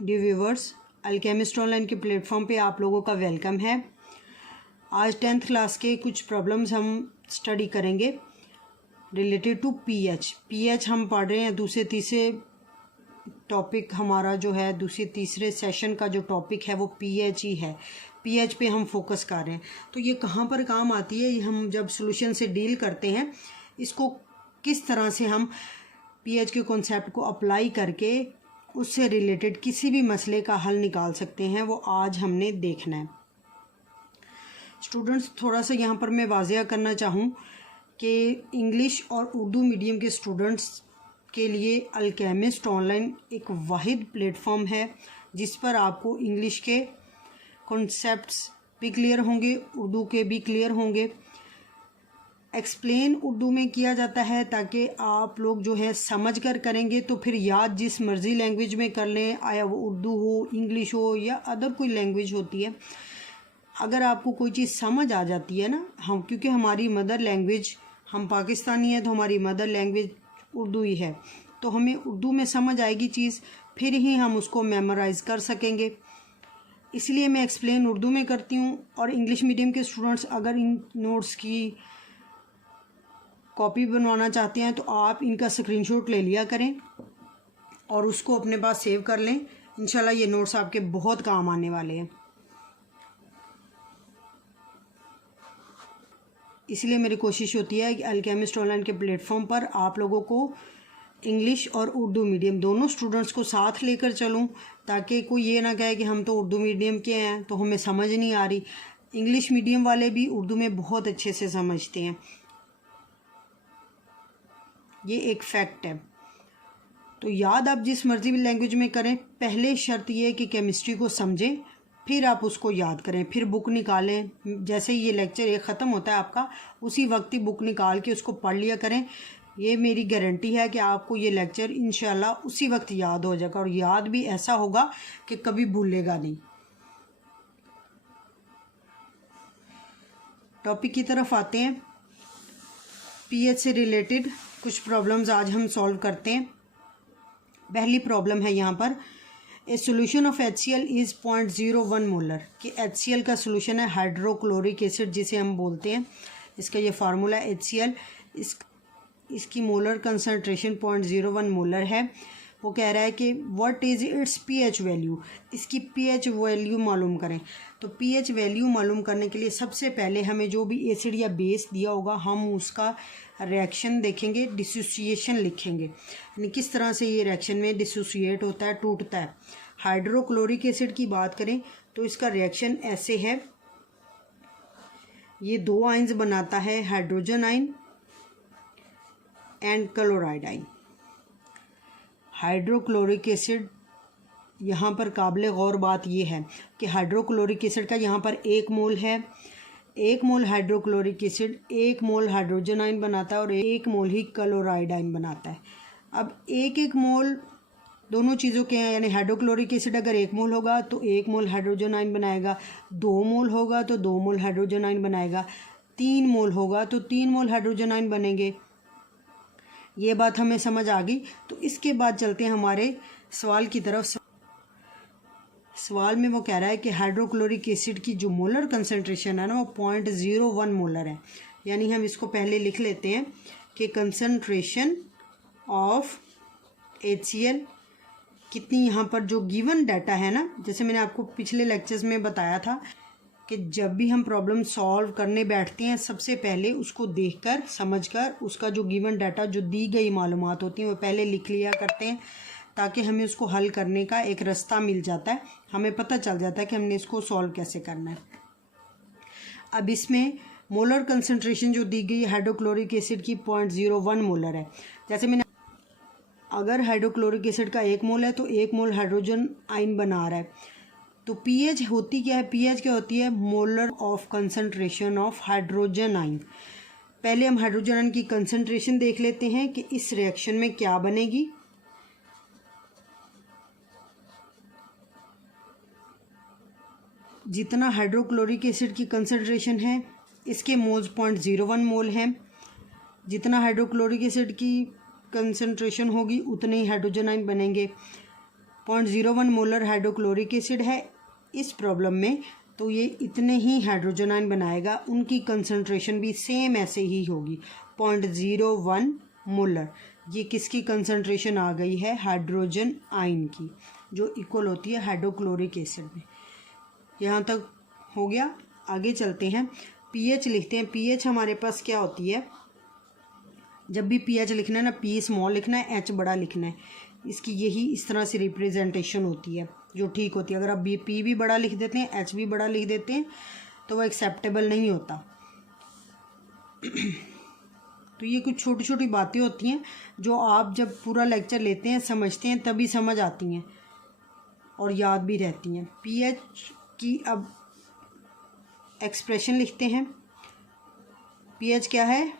Dear viewers, alchemist online के platform पे आप लोगों का वेलकम है। आज 10th क्लास के कुछ प्रॉब्लम्स हम स्टडी करेंगे रिलेटेड टू पीएच हम पढ़ रहे हैं। दूसरे तीसरे टॉपिक हमारा जो है दूसरे तीसरे सेशन का जो टॉपिक है वो पीएच ही है। पीएच पे हम फोकस कर रहे हैं। तो ये कहाँ पर काम आती है, ये हम जब सॉल्यूशन से डील करते हैं, इसको किस तरह से हम पीएच के कॉन्सेप्ट को अप्लाई करके उससे रिलेटेड किसी भी मसले का हल निकाल सकते हैं, वो आज हमने देखना है। स्टूडेंट्स, थोड़ा सा यहाँ पर मैं वाज़िया करना चाहूँ कि इंग्लिश और उर्दू मीडियम के स्टूडेंट्स के लिए अल्केमिस्ट ऑनलाइन एक वाहिद प्लेटफॉर्म है जिस पर आपको इंग्लिश के कॉन्सेप्ट्स भी क्लियर होंगे, उर्दू के भी क्लियर होंगे। एक्सप्लेन उर्दू में किया जाता है ताकि आप लोग जो है समझ कर करेंगे तो फिर याद जिस मर्ज़ी लैंग्वेज में कर लें, आया वो उर्दू हो, इंग्लिश हो या अदर कोई लैंग्वेज होती है। अगर आपको कोई चीज़ समझ आ जाती है ना, हम क्योंकि हमारी मदर लैंग्वेज, हम पाकिस्तानी हैं तो हमारी मदर लैंग्वेज उर्दू ही है, तो हमें उर्दू में समझ आएगी चीज़, फिर ही हम उसको मेमोराइज़ कर सकेंगे। इसलिए मैं एक्सप्लेन उर्दू में करती हूँ। और इंग्लिश मीडियम के स्टूडेंट्स अगर इन नोट्स की कॉपी बनवाना चाहते हैं तो आप इनका स्क्रीनशॉट ले लिया करें और उसको अपने पास सेव कर लें। इंशाल्लाह ये नोट्स आपके बहुत काम आने वाले हैं। इसलिए मेरी कोशिश होती है कि अल्केमिस्ट ऑनलाइन के प्लेटफॉर्म पर आप लोगों को इंग्लिश और उर्दू मीडियम दोनों स्टूडेंट्स को साथ लेकर चलूं, ताकि कोई ये ना कहे कि हम तो उर्दू मीडियम के हैं तो हमें समझ नहीं आ रही। इंग्लिश मीडियम वाले भी उर्दू में बहुत अच्छे से समझते हैं, ये एक फैक्ट है। तो याद आप जिस मर्जी भी लैंग्वेज में करें, पहले शर्त ये है कि केमिस्ट्री को समझें, फिर आप उसको याद करें, फिर बुक निकालें। जैसे ही ये लेक्चर एक ख़त्म होता है आपका, उसी वक्त ही बुक निकाल के उसको पढ़ लिया करें। ये मेरी गारंटी है कि आपको ये लेक्चर इंशाल्लाह उसी वक्त याद हो जाएगा, और याद भी ऐसा होगा कि कभी भूलेगा नहीं। टॉपिक की तरफ आते हैं। पीएच से रिलेटेड कुछ प्रॉब्लम्स आज हम सॉल्व करते हैं। पहली प्रॉब्लम है यहाँ पर, a solution of HCl is 0.01 molar, कि HCl का सोल्यूशन है हाइड्रोक्लोरिक एसिड जिसे हम बोलते हैं। इसका ये फार्मूला HCl, इसकी मोलर कंसनट्रेशन 0.01 मोलर है। वो कह रहा है कि what is it's pH value, इसकी पीएच वैल्यू मालूम करें। तो पीएच वैल्यू मालूम करने के लिए सबसे पहले हमें जो भी एसिड या बेस दिया होगा हम उसका रिएक्शन देखेंगे, डिसोसिएशन लिखेंगे, यानी किस तरह से ये रिएक्शन में डिसोसिएट होता है, टूटता है। हाइड्रोक्लोरिक एसिड की बात करें तो इसका रिएक्शन ऐसे है, ये दो आइंस बनाता है, हाइड्रोजन आइन एंड क्लोराइड आइन। हाइड्रोक्लोरिक एसिड, यहाँ पर काबिल गौर बात यह है कि हाइड्रोक्लोरिक एसिड का यहाँ पर 1 मोल है। 1 mole hydrochloric acid 1 mole hydrogen ion बनाता है और 1 मोल ही क्लोराइड आइन बनाता है। अब 1-1 मोल दोनों चीज़ों के हैं, यानी हाइड्रोक्लोरिक एसिड अगर 1 मोल होगा तो 1 मोल हाइड्रोजन आइन बनाएगा, 2 मोल होगा तो 2 मोल हाइड्रोजन आइन बनाएगा, 3 मोल होगा तो 3 मोल हाइड्रोजन आइन बनेंगे। ये बात हमें समझ आ गई। तो इसके बाद चलते हैं हमारे सवाल की तरफ। सवाल में वो कह रहा है कि हाइड्रोक्लोरिक एसिड की जो मोलर कंसनट्रेशन है ना वो 0.01 मोलर है। यानी हम इसको पहले लिख लेते हैं कि कंसनट्रेशन ऑफ HCl कितनी, यहाँ पर जो गिवन डाटा है ना, जैसे मैंने आपको पिछले लेक्चर्स में बताया था कि जब भी हम प्रॉब्लम सॉल्व करने बैठते हैं सबसे पहले उसको देखकर समझकर उसका जो गिवन डाटा, जो दी गई मालूमात होती हैं वो पहले लिख लिया करते हैं, ताकि हमें उसको हल करने का एक रास्ता मिल जाता है, हमें पता चल जाता है कि हमने इसको सॉल्व कैसे करना है। अब इसमें मोलर कंसंट्रेशन जो दी गई हाइड्रोक्लोरिक एसिड की 0.01 मोलर है। जैसे मैंने, अगर हाइड्रोक्लोरिक एसिड का 1 मोल है तो 1 मोल हाइड्रोजन आइन बना रहा है। तो पीएच होती क्या है, पीएच क्या होती है, molar of concentration of hydrogen आइन। पहले हम हाइड्रोजन आइन की कंसंट्रेशन देख लेते हैं कि इस रिएक्शन में क्या बनेगी। जितना हाइड्रोक्लोरिक एसिड की कंसंट्रेशन है इसके मोल्स 0.01 मोल हैं। जितना हाइड्रोक्लोरिक एसिड की कंसंट्रेशन होगी उतने ही हाइड्रोजन आइन बनेंगे। 0.01 मोलर हाइड्रोक्लोरिक एसिड है इस प्रॉब्लम में, तो ये इतने ही हाइड्रोजन आयन बनाएगा, उनकी कंसंट्रेशन भी सेम ऐसे ही होगी 0.01 मोलर। ये किसकी कंसंट्रेशन आ गई है? हाइड्रोजन आयन की, जो इक्वल होती है हाइड्रोक्लोरिक एसिड में। यहाँ तक हो गया। आगे चलते हैं, पीएच लिखते हैं। पीएच हमारे पास क्या होती है? जब भी पीएच लिखना है ना, पी स्मॉल लिखना है, एच बड़ा लिखना है। इसकी यही इस तरह से रिप्रेजेंटेशन होती है जो ठीक होती है। अगर आप पी भी बड़ा लिख देते हैं, एच भी बड़ा लिख देते हैं, तो वो एक्सेप्टेबल नहीं होता। तो ये कुछ छोटी छोटी बातें होती हैं जो आप जब पूरा लेक्चर लेते हैं, समझते हैं, तभी समझ आती हैं और याद भी रहती हैं। पीएच की अब एक्सप्रेशन लिखते हैं। पीएच क्या है?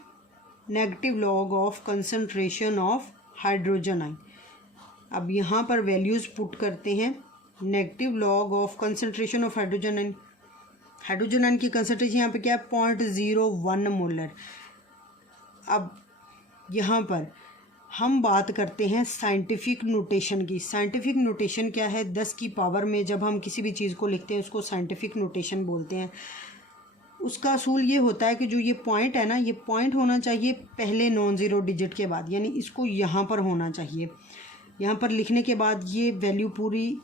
Negative log of concentration of hydrogen ion. अब यहाँ पर वैल्यूज़ पुट करते हैं। Negative log of concentration of hydrogen ion. Hydrogen ion की कंसंट्रेशन यहाँ पे क्या है? 0.01 मोलर। अब यहाँ पर हम बात करते हैं साइंटिफिक नोटेशन की। साइंटिफिक नोटेशन क्या है? 10 की पावर में जब हम किसी भी चीज़ को लिखते हैं उसको साइंटिफिक नोटेशन बोलते हैं। उसका असूल ये होता है कि जो ये पॉइंट है ना, ये पॉइंट होना चाहिए पहले नॉन ज़ीरो डिजिट के बाद, यानी इसको यहाँ पर होना चाहिए। यहाँ पर लिखने के बाद ये वैल्यू पूरी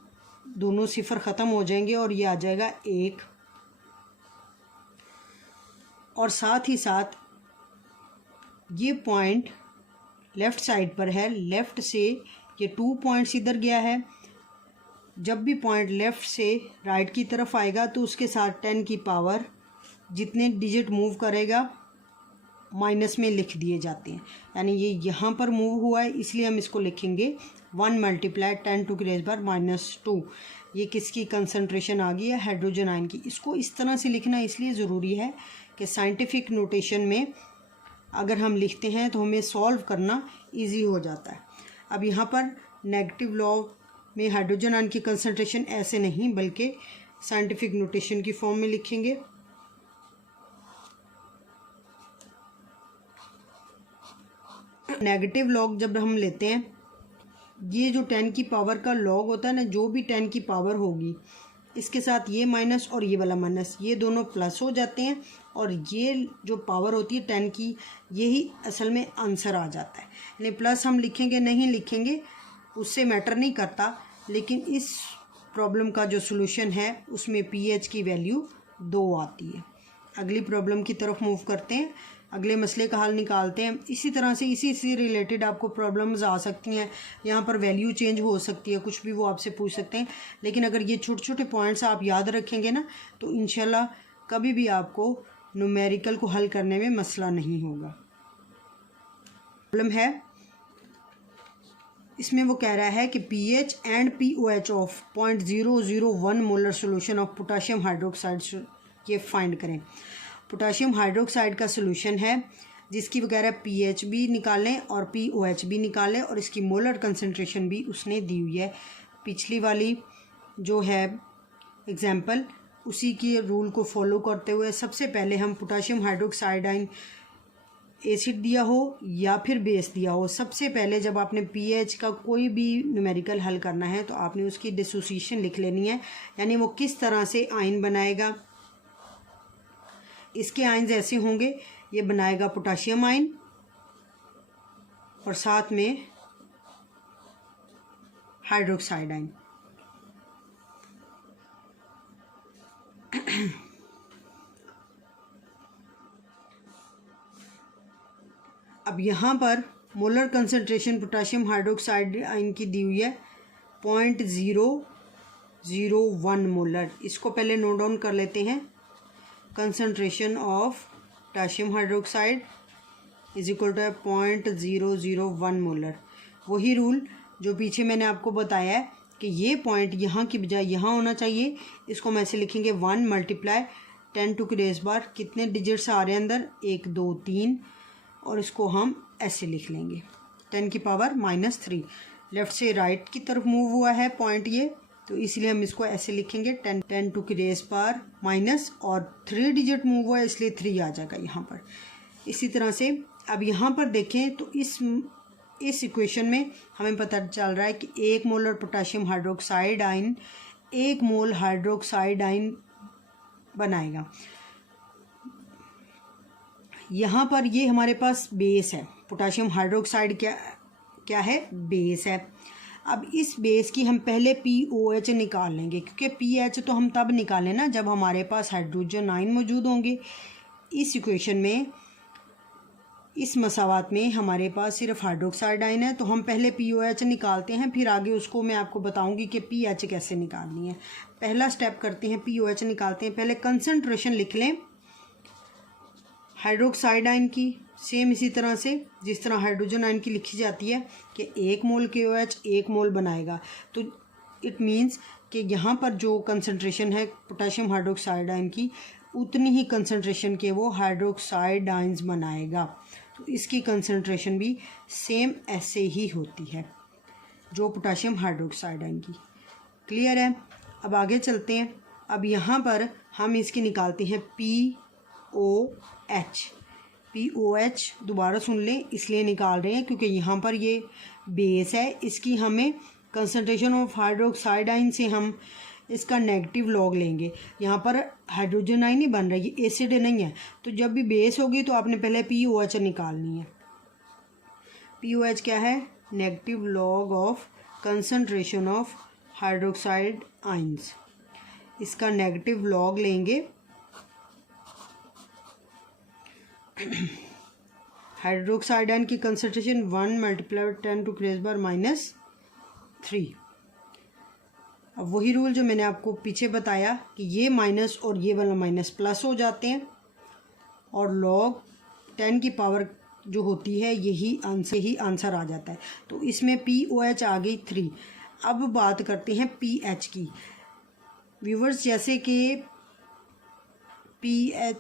दोनों सिफर ख़त्म हो जाएंगे और ये आ जाएगा 1। और साथ ही साथ ये पॉइंट लेफ़्ट साइड पर है, लेफ़्ट से ये 2 पॉइंट्स इधर गया है। जब भी पॉइंट लेफ़्ट से राइट की तरफ आएगा तो उसके साथ 10 की पावर जितने डिजिट मूव करेगा माइनस में लिख दिए जाते हैं। यानी ये यहाँ पर मूव हुआ है, इसलिए हम इसको लिखेंगे 1 × 10⁻⁻²। ये किसकी कंसंट्रेशन आ गई है? हाइड्रोजन आयन की। इसको इस तरह से लिखना इसलिए ज़रूरी है कि साइंटिफिक नोटेशन में अगर हम लिखते हैं तो हमें सॉल्व करना इजी हो जाता है। अब यहाँ पर नेगेटिव लॉग में हाइड्रोजन आयन की कंसंट्रेशन ऐसे नहीं, बल्कि साइंटिफिक नोटेशन की फॉर्म में लिखेंगे। नेगेटिव लॉग जब हम लेते हैं, ये जो 10 की पावर का लॉग होता है ना, जो भी 10 की पावर होगी, इसके साथ ये माइनस और ये वाला माइनस, ये दोनों प्लस हो जाते हैं और ये जो पावर होती है 10 की, यही असल में आंसर आ जाता है। यानी प्लस हम लिखेंगे नहीं लिखेंगे उससे मैटर नहीं करता, लेकिन इस प्रॉब्लम का जो सॉल्यूशन है उसमें पीएच की वैल्यू 2 आती है। अगली प्रॉब्लम की तरफ मूव करते हैं, अगले मसले का हल निकालते हैं। इसी तरह से इसी से रिलेटेड आपको प्रॉब्लम्स आ सकती हैं। यहाँ पर वैल्यू चेंज हो सकती है, कुछ भी वो आपसे पूछ सकते हैं, लेकिन अगर ये छोटे छोटे पॉइंट्स आप याद रखेंगे ना, तो इंशाल्लाह कभी भी आपको न्यूमेरिकल को हल करने में मसला नहीं होगा। प्रॉब्लम है, इसमें वो कह रहा है कि pH and POH of 0.001 molar solution of potassium hydroxide ये फाइंड करें। पोटाशियम हाइड्रोक्साइड का सोल्यूशन है जिसकी वगैरह pH भी निकालें और POH भी निकालें और इसकी मोलर कंसंट्रेशन भी उसने दी हुई है। पिछली वाली जो है एग्जाम्पल, उसी की रूल को फॉलो करते हुए सबसे पहले हम पोटाशियम हाइड्रोक्साइड एसिड दिया हो या फिर बेस दिया हो, सबसे पहले जब आपने pH का कोई भी न्यूमेरिकल हल करना है तो आपने उसकी डिसोसिएशन लिख लेनी है, यानी वो किस तरह से आयन बनाएगा। इसके आयन्स ऐसे होंगे, ये बनाएगा पोटाशियम आयन और साथ में हाइड्रोक्साइड आयन। अब यहाँ पर molar concentration potassium hydroxide ion की दी हुई है 0.001 मोलर। इसको पहले नोट डाउन कर लेते हैं। Concentration of potassium hydroxide is equal to 0.001 molar. वही रूल जो पीछे मैंने आपको बताया है कि ये पॉइंट यहाँ की बजाय यहाँ होना चाहिए। इसको हम ऐसे लिखेंगे 1 × 10⁻⁻, कितने डिजिट्स आ रहे हैं अंदर, 1 2 3, और इसको हम ऐसे लिख लेंगे 10 की पावर -3। लेफ़्ट से राइट की तरफ मूव हुआ है पॉइंट ये, तो इसलिए हम इसको ऐसे लिखेंगे 10⁻⁻, और 3 डिजिट मूव हुआ है इसलिए 3 आ जाएगा यहाँ पर। इसी तरह से अब यहाँ पर देखें तो इस इस इक्वेशन में हमें पता चल रहा है कि 1 मोलर पोटाशियम हाइड्रोक्साइड आयन 1 मोल हाइड्रोक्साइड आयन बनाएगा। यहाँ पर ये हमारे पास बेस है, पोटाशियम हाइड्रोक्साइड क्या है, बेस है। अब इस बेस की हम पहले POH निकाल लेंगे, क्योंकि PH तो हम तब निकालें ना जब हमारे पास हाइड्रोजन आयन मौजूद होंगे। इस इक्वेशन में, इस मसावात में हमारे पास सिर्फ हाइड्रोक्साइड आयन है, तो हम पहले POH निकालते हैं, फिर आगे उसको मैं आपको बताऊंगी कि PH कैसे निकालनी है। पहला स्टेप करते हैं, POH निकालते हैं। पहले कंसंट्रेशन लिख लें हाइड्रोक्साइड आयन की, सेम इसी तरह से जिस तरह हाइड्रोजन आयन की लिखी जाती है कि 1 मोल KOH 1 मोल बनाएगा। तो इट मीन्स कि यहाँ पर जो कंसंट्रेशन है पोटाशियम हाइड्रोक्साइड आयन की, उतनी ही कंसंट्रेशन के वो हाइड्रोक्साइड आयन्स बनाएगा। तो इसकी कंसंट्रेशन भी सेम ऐसे ही होती है जो पोटाशियम हाइड्रोक्साइड आयन की। क्लियर है? अब आगे चलते हैं। अब यहाँ पर हम इसकी निकालते हैं POH। दोबारा सुन लें, इसलिए निकाल रहे हैं क्योंकि यहाँ पर ये बेस है, इसकी हमें कंसंट्रेशन ऑफ हाइड्रोक्साइड आयन से हम इसका नेगेटिव लॉग लेंगे। यहाँ पर हाइड्रोजन आयन नहीं बन रही, ये एसिड नहीं है, तो जब भी बेस होगी तो आपने पहले POH निकालनी है। POH क्या है? Negative log of concentration of hydroxide ions. इसका नेगेटिव लॉग लेंगे। हाइड्रोक्साइड आयन की कंसंट्रेशन 1 × 10⁻³ अब वही रूल जो मैंने आपको पीछे बताया कि ये माइनस और ये वाला माइनस प्लस हो जाते हैं, और लॉग 10 की पावर जो होती है यही आंसर आ जाता है। तो इसमें POH आ गई 3। अब बात करते हैं PH की। व्यूवर्स, जैसे कि PH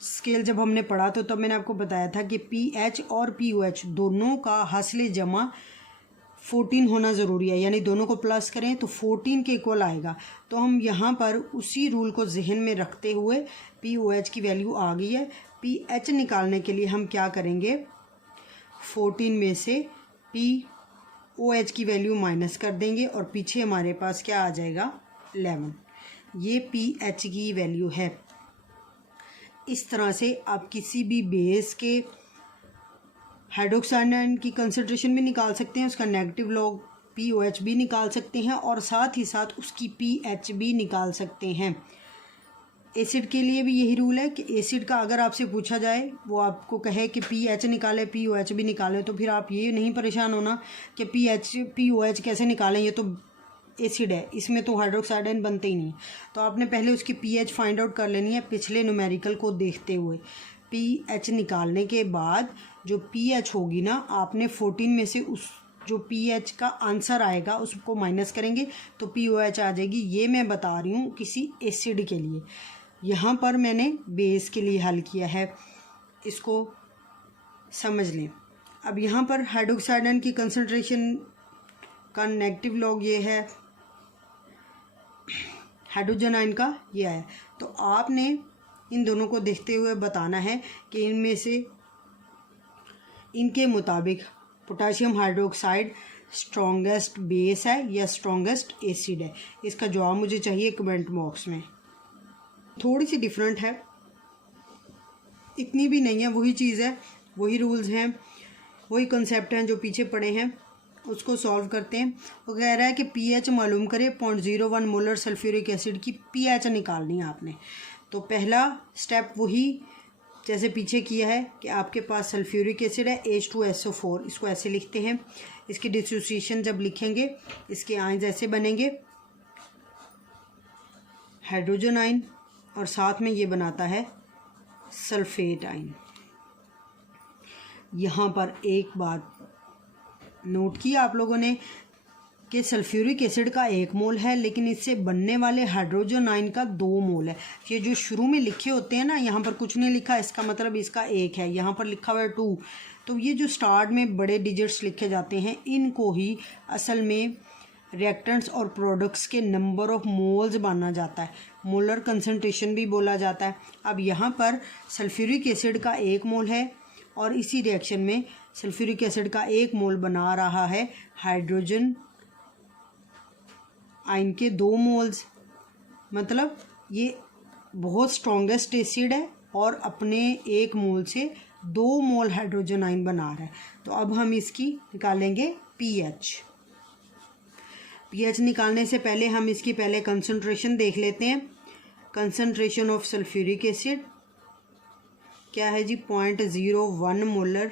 स्केल जब हमने पढ़ा तो तब मैंने आपको बताया था कि PH और POH दोनों का हासिल जमा 14 होना ज़रूरी है, यानी दोनों को प्लस करें तो 14 के इक्वल आएगा। तो हम यहाँ पर उसी रूल को जहन में रखते हुए, POH की वैल्यू आ गई है, PH निकालने के लिए हम क्या करेंगे, 14 में से POH की वैल्यू माइनस कर देंगे और पीछे हमारे पास क्या आ जाएगा, 11। ये PH की वैल्यू है। इस तरह से आप किसी भी बेस के हाइड्रोक्साइड आयन की कंसंट्रेशन भी निकाल सकते हैं, उसका नेगेटिव लॉग POH भी निकाल सकते हैं, और साथ ही साथ उसकी PH भी निकाल सकते हैं। एसिड के लिए भी यही रूल है कि एसिड का अगर आपसे पूछा जाए, वो आपको कहे कि PH निकाले POH भी निकाले, तो फिर आप ये नहीं परेशान होना कि POH कैसे निकालें, ये तो एसिड है, इसमें तो हाइड्रोक्साइड आयन बनते ही नहीं। तो आपने पहले उसकी PH फाइंड आउट कर लेनी है पिछले न्यूमेरिकल को देखते हुए। PH निकालने के बाद जो PH होगी ना, आपने 14 में से उस जो PH का आंसर आएगा उसको माइनस करेंगे तो POH आ जाएगी। ये मैं बता रही हूँ किसी एसिड के लिए, यहाँ पर मैंने बेस के लिए हल किया है, इसको समझ लें। अब यहाँ पर हाइड्रोक्साइड आयन की कंसंट्रेशन का नेगेटिव लॉग ये है, हाइड्रोजन आयन का ये है। तो आपने इन दोनों को देखते हुए बताना है कि इनमें से इनके मुताबिक पोटाशियम हाइड्रोक्साइड स्ट्रॉन्गेस्ट बेस है या स्ट्रॉन्गेस्ट एसिड है। इसका जवाब मुझे चाहिए कमेंट बॉक्स में। थोड़ी सी डिफरेंट है, इतनी भी नहीं है, वही चीज़ है, वही रूल्स हैं, वही कंसेप्ट हैं जो पीछे पड़े हैं। उसको सॉल्व करते हैं। वो कह रहा है कि PH मालूम करें, 0.01 मोलर सल्फ्यूरिक एसिड की PH निकालनी है आपने। तो पहला स्टेप वही जैसे पीछे किया है कि आपके पास सल्फ्यूरिक एसिड है H2SO4, इसको ऐसे लिखते हैं। इसकी डिसोसिएशन जब लिखेंगे इसके आयन्स ऐसे बनेंगे, हाइड्रोजन आयन, और साथ में ये बनाता है सल्फेट आयन। यहाँ पर एक बात नोट किया आप लोगों ने कि सल्फ्यूरिक एसिड का 1 मोल है, लेकिन इससे बनने वाले हाइड्रोजन आयन का 2 मोल है। ये जो शुरू में लिखे होते हैं ना, यहाँ पर कुछ नहीं लिखा, इसका मतलब इसका 1 है, यहाँ पर लिखा हुआ है 2। तो ये जो स्टार्ट में बड़े डिजिट्स लिखे जाते हैं, इनको ही असल में रिएक्टेंट्स और प्रोडक्ट्स के नंबर ऑफ मोल्स माना जाता है, मोलर कंसंट्रेशन भी बोला जाता है। अब यहाँ पर सल्फ्यूरिक एसिड का 1 मोल है और इसी रिएक्शन में सल्फ्यूरिक एसिड का 1 मोल बना रहा है हाइड्रोजन आयन के 2 मोल्स। मतलब ये बहुत स्ट्रॉन्गेस्ट एसिड है और अपने 1 मोल से 2 मोल हाइड्रोजन आयन बना रहा है। तो अब हम इसकी निकालेंगे पीएच। पीएच निकालने से पहले हम इसकी पहले कंसंट्रेशन देख लेते हैं। कंसंट्रेशन ऑफ सल्फ्यूरिक एसिड क्या है जी, 0.01 मोलर।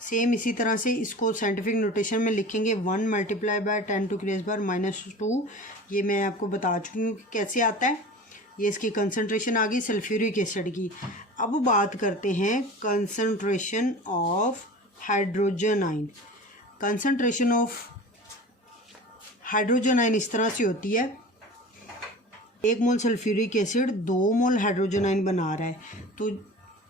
सेम इसी तरह से इसको साइंटिफिक नोटेशन में लिखेंगे 1 मल्टीप्लाई बाय 10⁻⁻²। ये मैं आपको बता चुकी हूँ कि कैसे आता है। ये इसकी कंसंट्रेशन आ गई सल्फ्यूरिक एसिड की। अब बात करते हैं concentration of hydrogen ion. Concentration of hydrogen ion इस तरह से होती है, 1 mole sulphuric acid 2 mole hydrogen ion बना रहा है। तो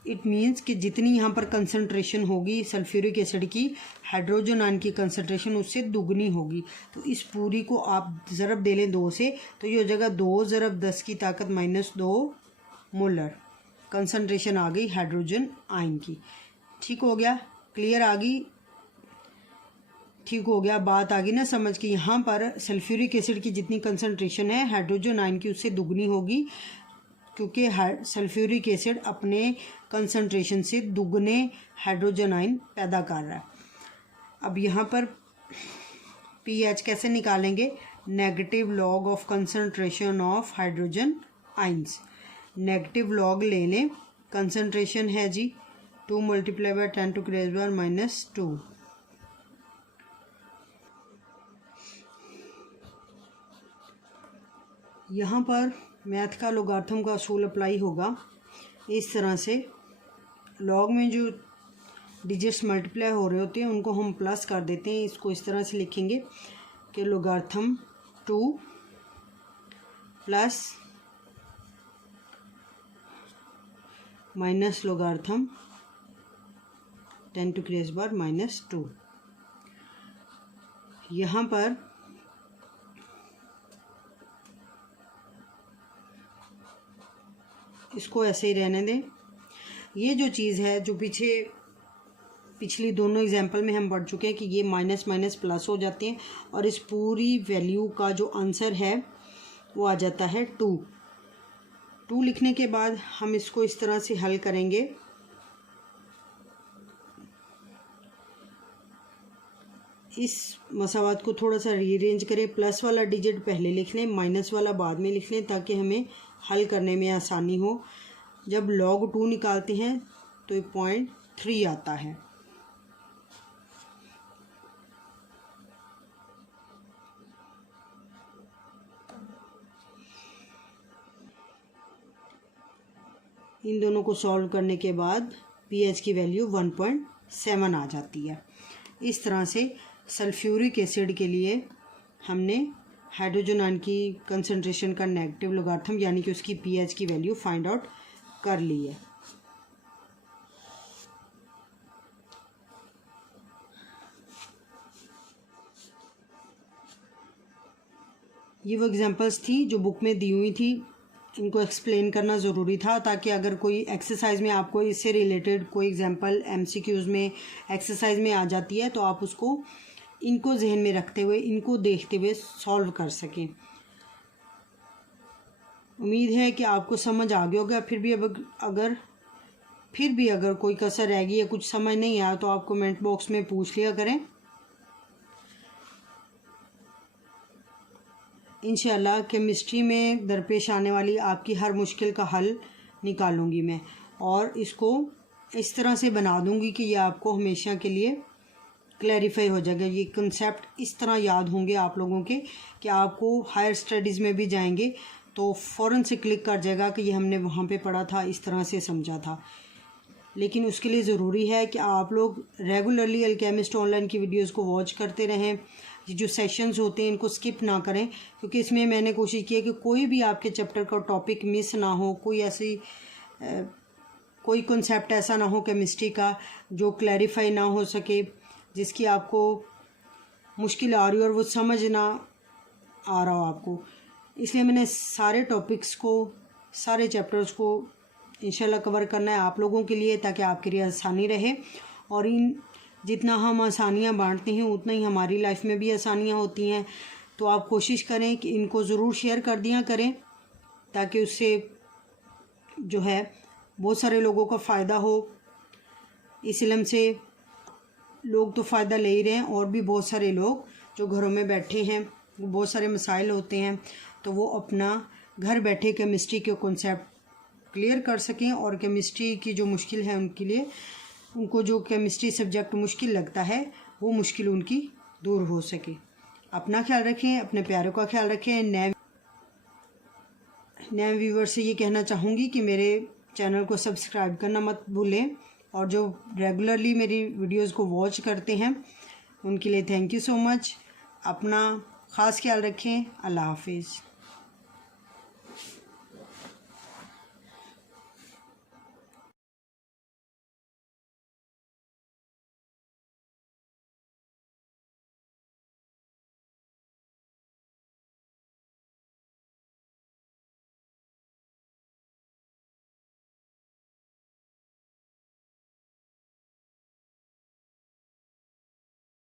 इट मीन्स कि जितनी यहाँ पर कंसंट्रेशन होगी सल्फ्यूरिक एसिड की, हाइड्रोजन आयन की कंसंट्रेशन उससे दुगनी होगी। तो इस पूरी को आप ज़रब दे लें 2 से, तो ये हो जाएगा 2 × 10 की ताकत -2 मोलर। कंसंट्रेशन आ गई हाइड्रोजन आयन की। ठीक हो गया, क्लियर आ गई, ठीक हो गया, बात आ गई ना समझ के। यहाँ पर सल्फ्यूरिक एसिड की जितनी कंसंट्रेशन है हाइड्रोजन आयन की उससे दुगनी होगी, क्योंकि सल्फ्यूरिक एसिड अपने कंसंट्रेशन से दुगने हाइड्रोजन आयन पैदा कर रहा है। अब यहाँ पर पीएच कैसे निकालेंगे, negative log of concentration of hydrogen ions. Negative log ले लें, कंसंट्रेशन है जी 2 मल्टीप्लाई बाय 10⁻⁻²। यहाँ पर मैथ का लोगार्थम का असूल अप्लाई होगा इस तरह से। लॉग में जो डिजिट्स मल्टीप्लाई हो रहे होते हैं उनको हम प्लस कर देते हैं। इसको इस तरह से लिखेंगे कि लोगार्थम 2 प्लस माइनस लोगार्थम 10⁻⁻²। यहाँ पर इसको ऐसे ही रहने दें। ये जो चीज़ है जो पिछली दोनों एग्जाम्पल में हम पढ़ चुके हैं कि ये माइनस माइनस प्लस हो जाते हैं और इस पूरी वैल्यू का जो आंसर है वो आ जाता है 2। 2 लिखने के बाद हम इसको इस तरह से हल करेंगे। इस मसावात को थोड़ा सा रीअरेंज करें, प्लस वाला डिजिट पहले लिख लें, माइनस वाला बाद में लिख लें, ताकि हमें हल करने में आसानी हो। जब log 2 निकालते हैं तो ये 0.3 आता है। इन दोनों को सॉल्व करने के बाद pH की वैल्यू 1.7 आ जाती है। इस तरह से सल्फ्यूरिक एसिड के लिए हमने हाइड्रोजन आयन की कंसंट्रेशन का नेगेटिव लोगार्थम यानी कि उसकी pH की वैल्यू फाइंड आउट कर ली है। ये वो एग्जांपल्स थी जो बुक में दी हुई थी। इनको एक्सप्लेन करना ज़रूरी था ताकि अगर कोई एक्सरसाइज में आपको इससे रिलेटेड कोई एग्जांपल MCQs में एक्सरसाइज में आ जाती है तो आप उसको इनको जहन में रखते हुए, इनको देखते हुए सॉल्व कर सकें। उम्मीद है कि आपको समझ आ गया होगा। फिर भी अगर कोई कसर रह गई या कुछ समझ नहीं आया तो आप कमेंट बॉक्स में पूछ लिया करें। इंशाल्लाह केमिस्ट्री में दरपेश आने वाली आपकी हर मुश्किल का हल निकालूंगी मैं और इसको इस तरह से बना दूंगी कि ये आपको हमेशा के लिए क्लैरिफाई हो जाएगा। ये कंसेप्ट इस तरह याद होंगे आप लोगों के कि आपको हायर स्टडीज़ में भी जाएंगे तो फ़ौरन से क्लिक कर जाएगा कि ये हमने वहाँ पे पढ़ा था, इस तरह से समझा था। लेकिन उसके लिए ज़रूरी है कि आप लोग रेगुलरली अल्केमिस्ट ऑनलाइन की वीडियोस को वॉच करते रहें। ये जो सेशंस होते हैं इनको स्किप ना करें, क्योंकि इसमें मैंने कोशिश की है कि कोई भी आपके चैप्टर का टॉपिक मिस ना हो, कोई कॉन्सेप्ट ऐसा ना हो केमिस्ट्री का जो क्लैरिफाई ना हो सके, जिसकी आपको मुश्किल आ रही हो और वो समझ ना आ रहा हो आपको। इसलिए मैंने सारे टॉपिक्स को, सारे चैप्टर्स को इंशाल्लाह कवर करना है आप लोगों के लिए, ताकि आपके लिए आसानी रहे। और जितना हम आसानियाँ बांटते हैं उतना ही हमारी लाइफ में भी आसानियाँ होती हैं। तो आप कोशिश करें कि इनको ज़रूर शेयर कर दिया करें, ताकि उससे जो है बहुत सारे लोगों का फ़ायदा हो। इस इल्म से लोग तो फ़ायदा ले ही रहे हैं, और भी बहुत सारे लोग जो घरों में बैठे हैं, बहुत सारे मसाइल होते हैं, तो वो अपना घर बैठे केमिस्ट्री के कॉन्सेप्ट क्लियर कर सकें, और केमिस्ट्री की जो मुश्किल है उनके लिए, उनको जो केमिस्ट्री सब्जेक्ट मुश्किल लगता है वो मुश्किल उनकी दूर हो सके। अपना ख्याल रखें, अपने प्यारों का ख्याल रखें। नए व्यूवर से ये कहना चाहूँगी कि मेरे चैनल को सब्सक्राइब करना मत भूलें, और जो रेगुलरली मेरी वीडियोस को वॉच करते हैं उनके लिए थैंक यू सो मच। अपना ख़ास ख्याल रखें। अल्लाह हाफिज़।